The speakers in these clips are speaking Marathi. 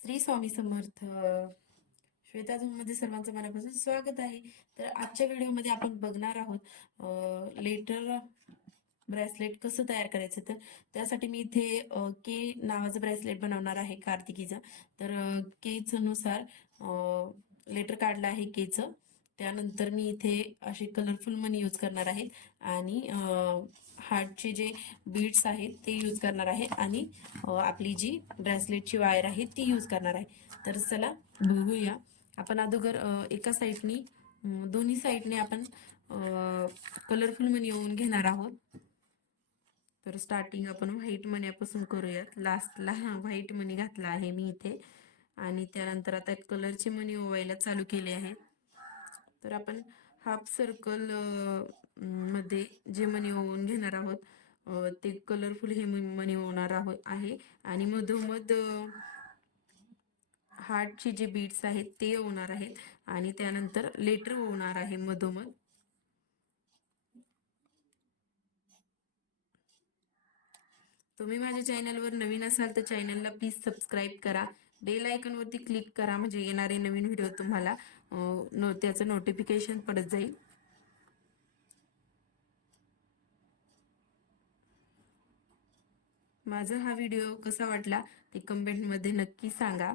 श्री स्वामी समर्थ. श्वेता मध्ये सर्वांचं मनापासून स्वागत आहे. तर आजच्या व्हिडिओमध्ये आपण बघणार आहोत लेटर ब्रेसलेट कसं तयार करायचं. तर त्यासाठी मी इथे के नावाचं ब्रेसलेट बनवणार आहे कार्तिकीचं. तर केचं नुसार लेटर काढलं आहे केचं. त्यानंतर मी इथे असे कलरफुल मनी यूज करणार आहे आणि हार्टचे जे बीड्स आहेत ते यूज करणार आहे आणि आपली जी ब्रेसलेटची वायर आहे ती यूज करणार आहे. तर चला बघूया. आपण अगोदर एका साईडनी दोन्ही साईडने आपण कलरफुल मनी येऊन घेणार आहोत. तर स्टार्टिंग आपण व्हाईट मनीपासून करूयात. लास्टला व्हाईट मनी घातला आहे मी इथे आणि त्यानंतर आता कलरचे मनी ओवायला चालू केले आहेत. तर आपण हाफ सर्कल मध्ये जे मनी ओवून घेणार आहोत ते कलरफुल हे मनी ओवणार आहोत आहे आणि मधोमध हार्टचे जे बीड्स आहेत ते ओवणार आहेत आणि त्यानंतर लेटर ओवणार आहे मधोमध. तुम्ही माझ्या चॅनलवर नवीन असाल तर चॅनलला प्लीज सबस्क्राईब करा. बेल आयकॉन वरती क्लिक करा म्हणजे येणारे नवीन व्हिडिओ तुम्हाला त्याचं नोटिफिकेशन पडत जाईल. माझा हा व्हिडिओ कसा वाटला ते कमेंट मध्ये नक्की सांगा.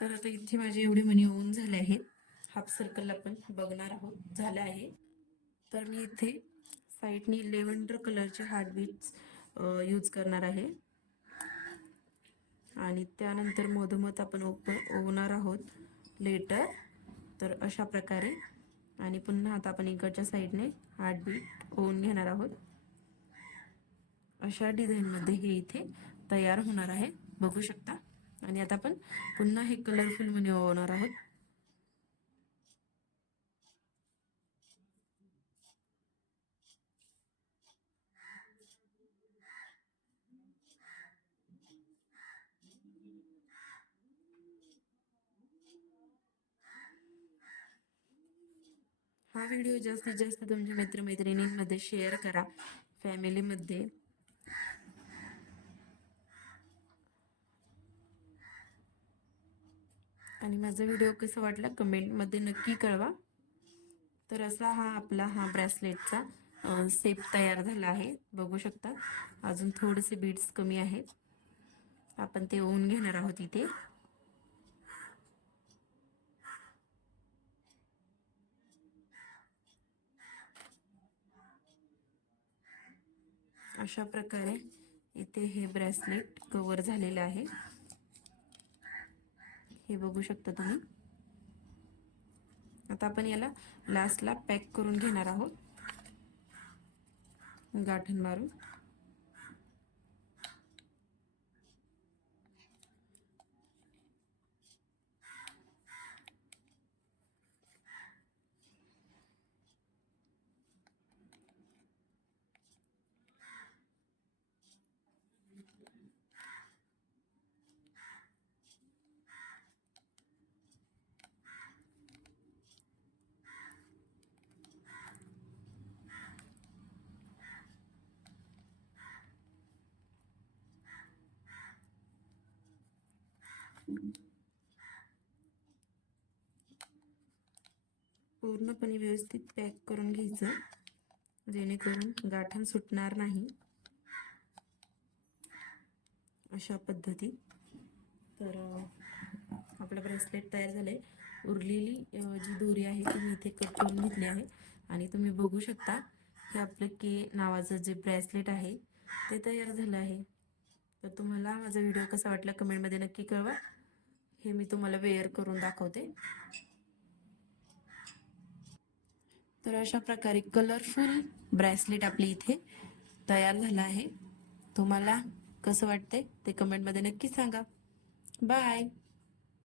तर आता इथे माझे एवढे मनी होऊन झाले आहेत. हाफ सर्कल आपण बघणार आहोत झाले आहे. तर मी इथे साईडनी लेव्हेंडर कलरचे हार्ट बीट्स यूज करणार आहे आणि त्यानंतर मधोमध आपण ओवणार आहोत लेटर. तर अशा प्रकारे आणि पुन्हा आता आपण इकडच्या साईडने हार्ट बीट ओवून घेणार आहोत. अशा डिझाईनमध्ये हे इथे तयार होणार आहे बघू शकता. आणि आता आपण पुन्हा हे कलरफुल मनी ओवणार आहोत. हा व्हिडिओ जास्तीत जास्त तुमच्या मित्रमैत्रिणींमध्ये शेअर करा, फॅमिलीमध्ये. आणि माझा व्हिडिओ कसा वाटला कमेंटमध्ये नक्की कळवा. तर असा हा ब्रेसलेटचा शेप तयार झाला आहे बघू शकता. अजून थोडेसे बीड्स कमी आहेत. आपण ते ओवून घेणार आहोत इथे. अशा प्रकारे इथे हे ब्रेसलेट कव्हर झालेलं आहे हे बघू शकता तुम्ही. आता आपण याला लास्टला पॅक करून घेणार आहोत गाठण मारून. पूर्णपणे व्यवस्थित पॅक करून घ्यायचं जेणेकरून गाठण सुटणार नाही. अशा पद्धती. तर आपलं ब्रेसलेट तयार झाले. उरलेली जी दोरी आहे ती मी इथे कट करून घेतली आहे आणि तुम्ही बघू शकता हे आपलं के नावाचं जे ब्रेसलेट आहे ते तयार झालं आहे. तर तुम्हाला माझा व्हिडिओ कसा वाटला कमेंटमध्ये नक्की कळवा. हे मी तुम्हाला वेअर करून दाखवते. तर अशा प्रकारे कलरफुल ब्रेसलेट आपली इथे तयार झालं आहे. तुम्हाला कसं वाटतंय ते कमेंटमध्ये नक्की सांगा. बाय.